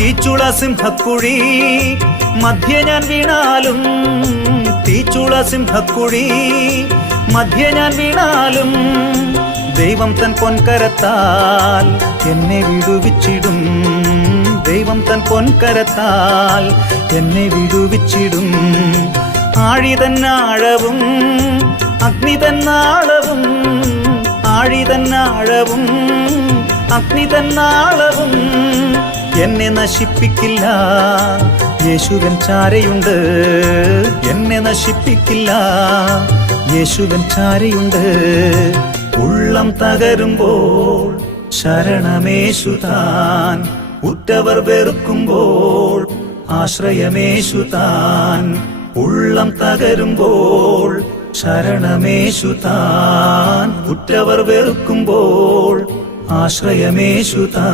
തീച്ചുള സിംഹക്കുഴി. മധ്യ ഞാൻ വീണാലും തീച്ചുള സിംഹക്കുഴി. മധ്യ ഞാൻ വീണാലും ദൈവം തൻ പൊൻകരത്താൽ എന്നെ വിടുവിച്ചിടും. ദൈവം തൻ പൊൻകരത്താൽ എന്നെ വിടുവിച്ചിടും. ആഴി തന്നാഴവും അഗ്നി തന്നാളവും ആഴി തന്നാഴവും അഗ്നി തന്നാളവും എന്നെ നശിപ്പിക്കില്ല. യേശുവൻ ചാരയുണ്ട്. എന്നെ നശിപ്പിക്കില്ല. യേശുവൻ ചാരയുണ്ട്. ഉള്ളം തകരുമ്പോൾ ശരണമേശുതാൻ ഉറ്റവർ വെറുക്കുമ്പോൾ ആശ്രയമേശുതാൻ ഉള്ളം തകരുമ്പോൾ ശരണമേശുതാൻ ഉറ്റവർ വെറുക്കുമ്പോൾ ആശ്രയമേശുതാൻ